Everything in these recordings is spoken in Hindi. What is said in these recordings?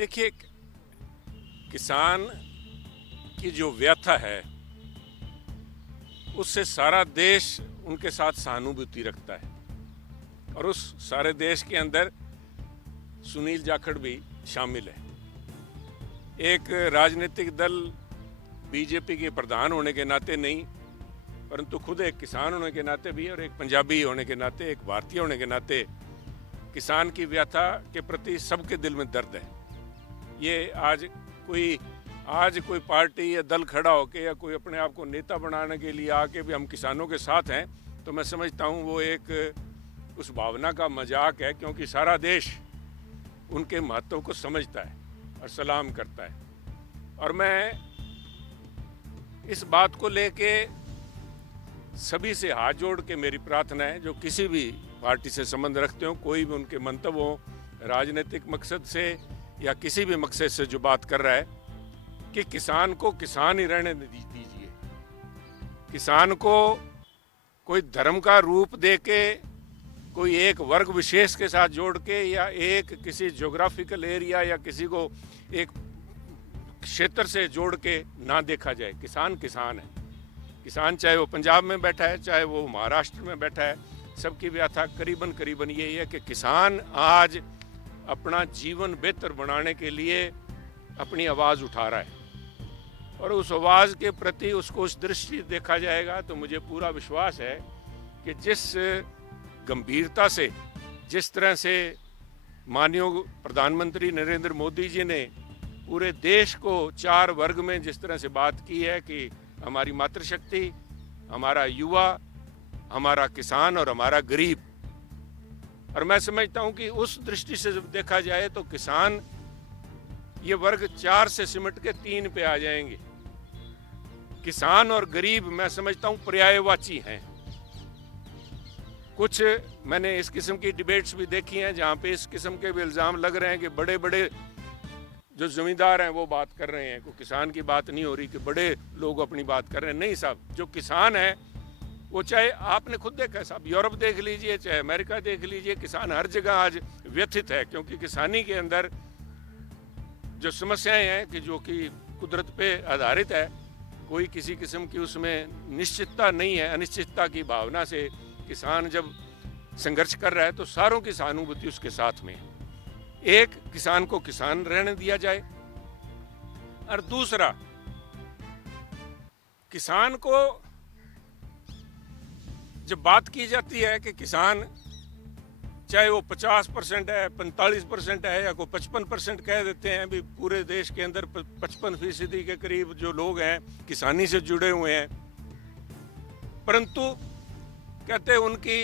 देखिए, किसान की जो व्यथा है उससे सारा देश उनके साथ सहानुभूति रखता है और उस सारे देश के अंदर सुनील जाखड़ भी शामिल है। एक राजनीतिक दल बीजेपी के प्रधान होने के नाते नहीं, परंतु खुद एक किसान होने के नाते भी और एक पंजाबी होने के नाते, एक भारतीय होने के नाते किसान की व्यथा के प्रति सबके दिल में दर्द है। ये आज कोई पार्टी या दल खड़ा होके या कोई अपने आप को नेता बनाने के लिए आके भी हम किसानों के साथ हैं, तो मैं समझता हूँ वो एक उस भावना का मजाक है, क्योंकि सारा देश उनके महत्व को समझता है और सलाम करता है। और मैं इस बात को लेके सभी से हाथ जोड़ के मेरी प्रार्थना है, जो किसी भी पार्टी से संबंध रखते हो, कोई भी उनके मंतव्य हो, राजनीतिक मकसद से या किसी भी मकसद से जो बात कर रहा है, कि किसान को किसान ही रहने दीजिए। किसान को कोई धर्म का रूप दे के, कोई एक वर्ग विशेष के साथ जोड़ के, या एक किसी ज्योग्राफिकल एरिया या किसी को एक क्षेत्र से जोड़ के ना देखा जाए। किसान किसान है। किसान चाहे वो पंजाब में बैठा है, चाहे वो महाराष्ट्र में बैठा है, सबकी व्यथा करीबन यही है कि किसान आज अपना जीवन बेहतर बनाने के लिए अपनी आवाज़ उठा रहा है और उस आवाज़ के प्रति उसको उस दृष्टि देखा जाएगा तो मुझे पूरा विश्वास है कि जिस गंभीरता से, जिस तरह से माननीय प्रधानमंत्री नरेंद्र मोदी जी ने पूरे देश को 4 वर्ग में जिस तरह से बात की है कि हमारी मातृशक्ति, हमारा युवा, हमारा किसान और हमारा गरीब, और मैं समझता हूं कि उस दृष्टि से जब देखा जाए तो किसान ये वर्ग 4 से सिमट के 3 पे आ जाएंगे। किसान और गरीब मैं समझता हूं पर्यायवाची हैं। कुछ मैंने इस किस्म की डिबेट्स भी देखी हैं जहां पे इस किस्म के भी इल्ज़ाम लग रहे हैं कि बड़े बड़े जो जमींदार हैं वो बात कर रहे हैं, कोई किसान की बात नहीं हो रही कि बड़े लोग अपनी बात कर रहे हैं। नहीं साहब, जो किसान है वो, चाहे आपने खुद देखा है साहब, यूरोप देख लीजिए, चाहे अमेरिका देख लीजिए, किसान हर जगह आज व्यथित है, क्योंकि किसानी के अंदर जो समस्याएं हैं कि जो कि कुदरत पे आधारित है, कोई किसी किस्म की उसमें निश्चितता नहीं है, अनिश्चितता की भावना से किसान जब संघर्ष कर रहा है तो सारों की सहानुभूति उसके साथ में है। एक, किसान को किसान रहने दिया जाए, और दूसरा, किसान को जब बात की जाती है कि किसान चाहे वो 50% है, 45% है, या कोई 55% कह देते हैं, भी पूरे देश के अंदर 55% के करीब जो लोग हैं किसानी से जुड़े हुए हैं, परंतु कहते हैं उनकी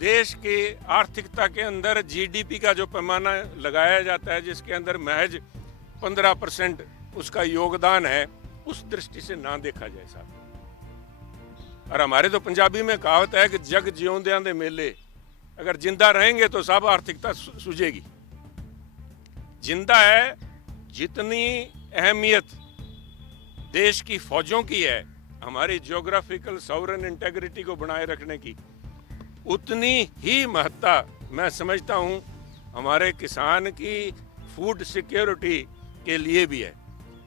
देश की आर्थिकता के अंदर जीडीपी का जो पैमाना लगाया जाता है, जिसके अंदर महज 15% उसका योगदान है, उस दृष्टि से ना देखा जाए साहब। और हमारे तो पंजाबी में कहावत है कि जग जियोंदियां दे मेले, अगर जिंदा रहेंगे तो सब आर्थिकता सुझेगी। जिंदा है, जितनी अहमियत देश की फौजों की है हमारी ज्योग्राफिकल सॉवरेन इंटेग्रिटी को बनाए रखने की, उतनी ही महत्ता मैं समझता हूं हमारे किसान की फूड सिक्योरिटी के लिए भी है।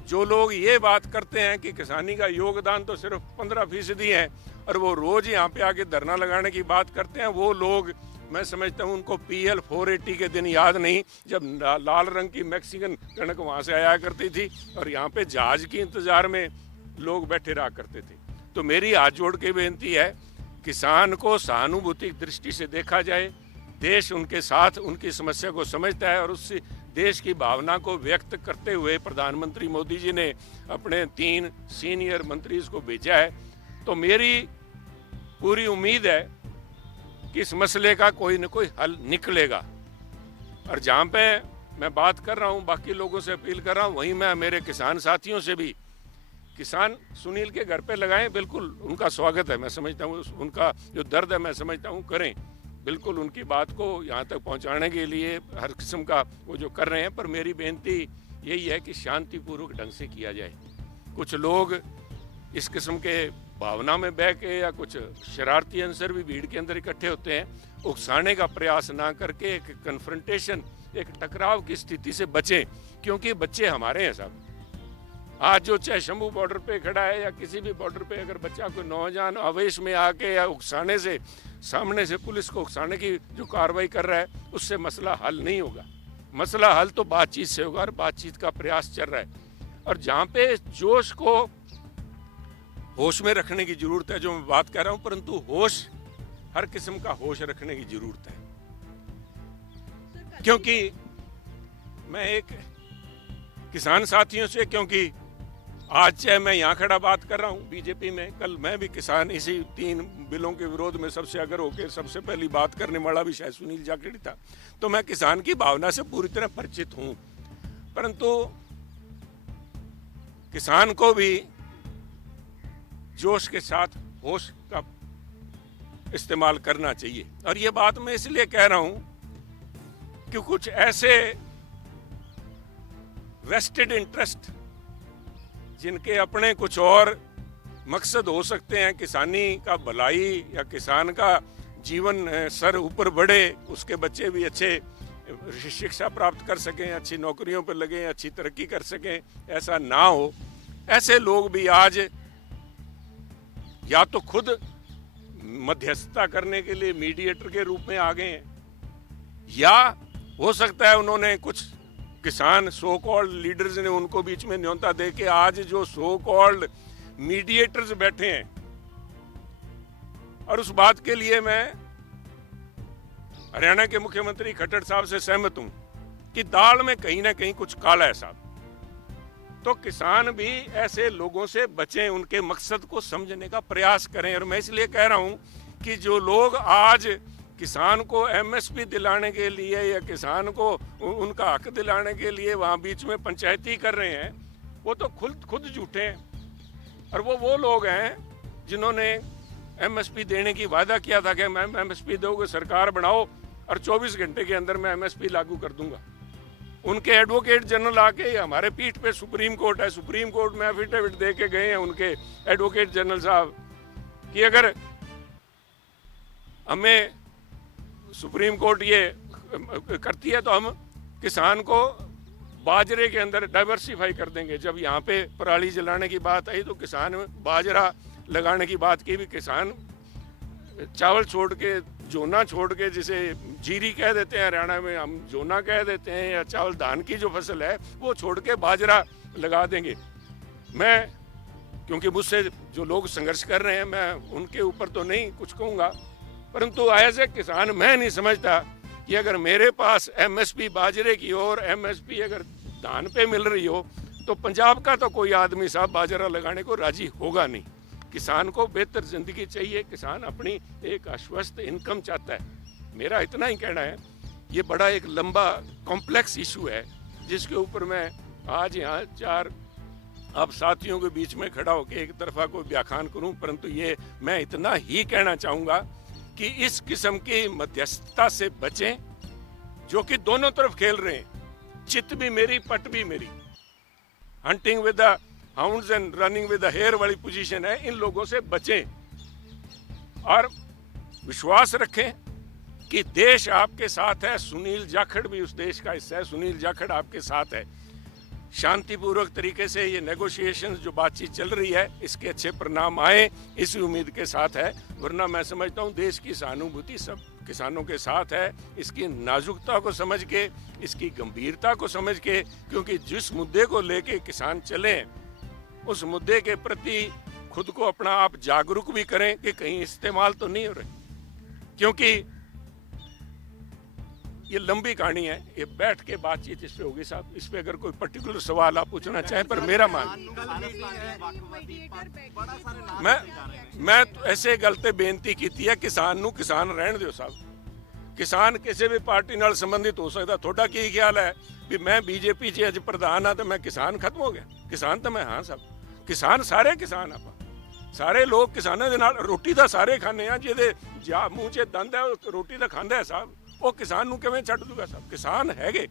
जो लोग ये बात करते हैं कि किसानी का योगदान तो सिर्फ 15% है और वो रोज यहाँ पे आके धरना लगाने की बात करते हैं, वो लोग मैं समझता हूँ उनको PL 480 के दिन याद नहीं, जब लाल रंग की मैक्सिकन कणक वहाँ से आया करती थी और यहाँ पे जहाज की इंतजार में लोग बैठे रहा करते थे। तो मेरी हाथ जोड़ के बेनती है, किसान को सहानुभूति दृष्टि से देखा जाए। देश उनके साथ उनकी समस्या को समझता है और उस देश की भावना को व्यक्त करते हुए प्रधानमंत्री मोदी जी ने अपने 3 सीनियर मंत्री को भेजा है। तो मेरी पूरी उम्मीद है कि इस मसले का कोई न कोई हल निकलेगा। और जहाँ पे मैं बात कर रहा हूँ, बाकी लोगों से अपील कर रहा हूँ, वहीं मैं मेरे किसान साथियों से भी, किसान सुनील के घर पे लगाएं, बिल्कुल उनका स्वागत है। मैं समझता हूँ उनका जो दर्द है मैं समझता हूँ करें, बिल्कुल उनकी बात को यहाँ तक पहुँचाने के लिए हर किस्म का वो जो कर रहे हैं। पर मेरी बेनती यही है कि शांतिपूर्वक ढंग से किया जाए। कुछ लोग इस किस्म के भावना में बह के या कुछ शरारती अंसर भी भीड़ के अंदर इकट्ठे होते हैं, उकसाने का प्रयास ना करके एक कन्फ्रंटेशन एक टकराव की स्थिति से बचें, क्योंकि बच्चे हमारे हैं साहब। आज जो चाहे शंभू बॉर्डर पे खड़ा है या किसी भी बॉर्डर पे अगर बच्चा कोई नौजवान आवेश में आके या उकसाने से, सामने से पुलिस को उकसाने की जो कार्रवाई कर रहा है, उससे मसला हल नहीं होगा। मसला हल तो बातचीत से होगा और बातचीत का प्रयास चल रहा है। और जहाँ पे जोश को होश में रखने की जरूरत है, जो मैं बात कर रहा हूँ, परंतु होश, हर किस्म का होश रखने की जरूरत है। क्योंकि मैं एक किसान साथियों से, क्योंकि आज चाहे मैं यहाँ खड़ा बात कर रहा हूँ बीजेपी में, कल मैं भी किसान इसी 3 बिलों के विरोध में सबसे अगर होकर सबसे पहली बात करने वाला भी शायद सुनील जाखड़ था। तो मैं किसान की भावना से पूरी तरह परिचित हूँ, परंतु किसान को भी जोश के साथ होश का इस्तेमाल करना चाहिए। और ये बात मैं इसलिए कह रहा हूँ कि कुछ ऐसे वेस्टेड इंटरेस्ट जिनके अपने कुछ और मकसद हो सकते हैं, किसानी का भलाई या किसान का जीवन सर ऊपर बढ़े, उसके बच्चे भी अच्छे शिक्षा प्राप्त कर सकें, अच्छी नौकरियों पर लगें, अच्छी तरक्की कर सकें, ऐसा ना हो। ऐसे लोग भी आज या तो खुद मध्यस्थता करने के लिए मीडिएटर के रूप में आ गए हैं, या हो सकता है उन्होंने कुछ किसान सो कॉल्ड लीडर्स ने उनको बीच में न्योता दे के आज जो सो कॉल्ड मीडिएटर्स बैठे हैं। और उस बात के लिए मैं हरियाणा के मुख्यमंत्री खट्टर साहब से सहमत हूं कि दाल में कहीं ना कहीं कुछ काला है साहब। तो किसान भी ऐसे लोगों से बचें, उनके मकसद को समझने का प्रयास करें। और मैं इसलिए कह रहा हूं कि जो लोग आज किसान को एमएसपी दिलाने के लिए या किसान को उनका हक दिलाने के लिए वहाँ बीच में पंचायती कर रहे हैं, वो तो खुद झूठे हैं। और वो लोग हैं जिन्होंने एमएसपी देने की वादा किया था कि मैं एमएसपी दोगे, सरकार बनाओ और 24 घंटे के अंदर मैं एमएसपी लागू कर दूंगा। उनके एडवोकेट जनरल आके, हमारे पीठ पे सुप्रीम कोर्ट है, सुप्रीम कोर्ट में एफिडेविट दे के गए हैं उनके एडवोकेट जनरल साहब कि अगर हमें सुप्रीम कोर्ट ये करती है तो हम किसान को बाजरे के अंदर डाइवर्सिफाई कर देंगे। जब यहाँ पे पराली जलाने की बात आई तो किसान बाजरा लगाने की बात की भी, किसान चावल छोड़ के, जोना छोड़ के, जिसे जीरी कह देते हैं हरियाणा में, हम जोना कह देते हैं, या चावल धान की जो फसल है वो छोड़ के बाजरा लगा देंगे। मैं, क्योंकि मुझसे जो लोग संघर्ष कर रहे हैं, मैं उनके ऊपर तो नहीं कुछ कहूँगा, परंतु एज ए किसान मैं नहीं समझता कि अगर मेरे पास एमएसपी बाजरे की और एमएसपी अगर धान पे मिल रही हो तो पंजाब का तो कोई आदमी साहब बाजरा लगाने को राजी होगा नहीं। किसान को बेहतर जिंदगी चाहिए, किसान अपनी एक आश्वस्त इनकम चाहता है। मेरा इतना ही कहना है। ये बड़ा एक लंबा कॉम्प्लेक्स इशू है जिसके ऊपर मैं आज यहाँ 4 आप साथियों के बीच में खड़ा होकर एक तरफा कोई व्याख्यान करूं, परंतु ये मैं इतना ही कहना चाहूँगा कि इस किस्म की मध्यस्थता से बचें जो कि दोनों तरफ खेल रहे हैं। चित भी मेरी, पट भी मेरी, hunting with the hounds and running with the hare वाली पोजीशन है। इन लोगों से बचें और विश्वास रखें कि देश आपके साथ है। सुनील जाखड़ भी उस देश का हिस्सा है, सुनील जाखड़ आपके साथ है। शांतिपूर्वक तरीके से ये नेगोशिएशंस जो बातचीत चल रही है, इसके अच्छे परिणाम आए, इसी उम्मीद के साथ है। वरना मैं समझता हूँ देश की सहानुभूति सब किसानों के साथ है। इसकी नाजुकता को समझ के, इसकी गंभीरता को समझ के, क्योंकि जिस मुद्दे को लेके किसान चले उस मुद्दे के प्रति खुद को अपना आप जागरूक भी करें कि कहीं इस्तेमाल तो नहीं हो रहे। क्योंकि ये लंबी कहानी है, ये बैठ के बातचीत इस पे होगी साहब। इस पे अगर कोई पर्टिकुलर सवाल आप पूछना चाहें, पर मेरा मैं तो ऐसे गलते बेनती की है किसान नू किसान रहने दो साहब। किसान किसी भी पार्टी नाल संबंधित हो सकता। थोड़ा की ख्याल है भी मैं बीजेपी च अज प्रधान हाँ तो मैं किसान खत्म हो गया? किसान तो मैं हाँ साहब, किसान सारे किसान आप सारे लोग किसानों के नाल रोटी तो सारे खाने हैं। जिहदे जा मूँह च दंद है रोटी तो खांदा है साहब। वो किसान नू किवें छड्ड दूगा साहब? किसान हैगे,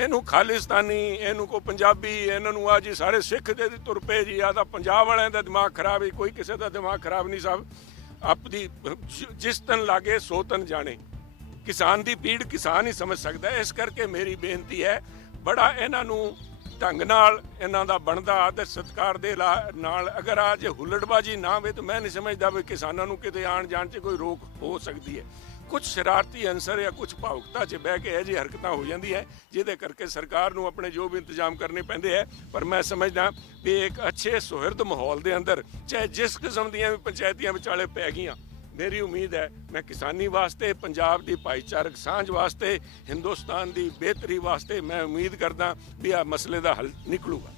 इनू खालिस्तानी, इनू को पंजाबी, इन्होंने आ जी सारे सिख दे तुर पे जी। आ पंजाब वाले का दिमाग खराब है, कोई किसी का दिमाग खराब नहीं साहब। अपनी जिस तन लागे सो तन जाने। ਕਿਸਾਨ ਦੀ ਪੀੜ ਕਿਸਾਨ ਹੀ ਸਮਝ ਸਕਦਾ ਹੈ। ਇਸ ਕਰਕੇ ਮੇਰੀ ਬੇਨਤੀ ਹੈ, ਬੜਾ ਇਹਨਾਂ ਨੂੰ ਢੰਗ ਨਾਲ ਇਹਨਾਂ ਦਾ ਬਣਦਾ ਆਦਰ ਸਤਿਕਾਰ ਦੇ ਨਾਲ ਅਗਰ ਆ ਜੇ ਹੁੱਲੜਬਾਜੀ ਨਾ ਹੋਵੇ ਤਾਂ ਮੈਂ ਨਹੀਂ ਸਮਝਦਾ ਵੀ ਕਿਸਾਨਾਂ ਨੂੰ ਕਿਤੇ ਆਣ ਜਾਣ 'ਚ ਕੋਈ ਰੋਕ ਹੋ ਸਕਦੀ ਹੈ। ਕੁਝ ਸ਼ਰਾਰਤੀ ਅੰਸਰ ਜਾਂ ਕੁਝ ਭਾਵੁਕਤਾ 'ਚ ਬਹਿ ਕੇ ਇਹ ਜਿਹੀ ਹਰਕਤਾਂ ਹੋ ਜਾਂਦੀ ਹੈ ਜਿਹਦੇ ਕਰਕੇ ਸਰਕਾਰ ਨੂੰ ਆਪਣੇ ਜੋ ਵੀ ਇੰਤਜ਼ਾਮ ਕਰਨੇ ਪੈਂਦੇ ਹੈ। ਪਰ ਮੈਂ ਸਮਝਦਾ ਵੀ ਇੱਕ ਅੱਛੇ ਸੁਹਿਰਦ ਮਾਹੌਲ ਦੇ ਅੰਦਰ ਚਾਹੇ ਜਿਸ ਕਿਸਮ ਦੀਆਂ ਵੀ ਪੰਚਾਇਤੀਆਂ ਵਿਚਾਲੇ ਪੈ ਗਈਆਂ, ਮੇਰੀ ਉਮੀਦ ਹੈ ਮੈਂ ਕਿਸਾਨੀ ਵਾਸਤੇ, ਪੰਜਾਬ ਦੀ ਭਾਈਚਾਰਕ ਸਾਂਝ ਵਾਸਤੇ, ਹਿੰਦੁਸਤਾਨ ਦੀ ਬਿਹਤਰੀ ਵਾਸਤੇ ਮੈਂ ਉਮੀਦ ਕਰਦਾ ਵੀ ਆ ਮਸਲੇ ਦਾ ਹੱਲ ਨਿਕਲੂਗਾ।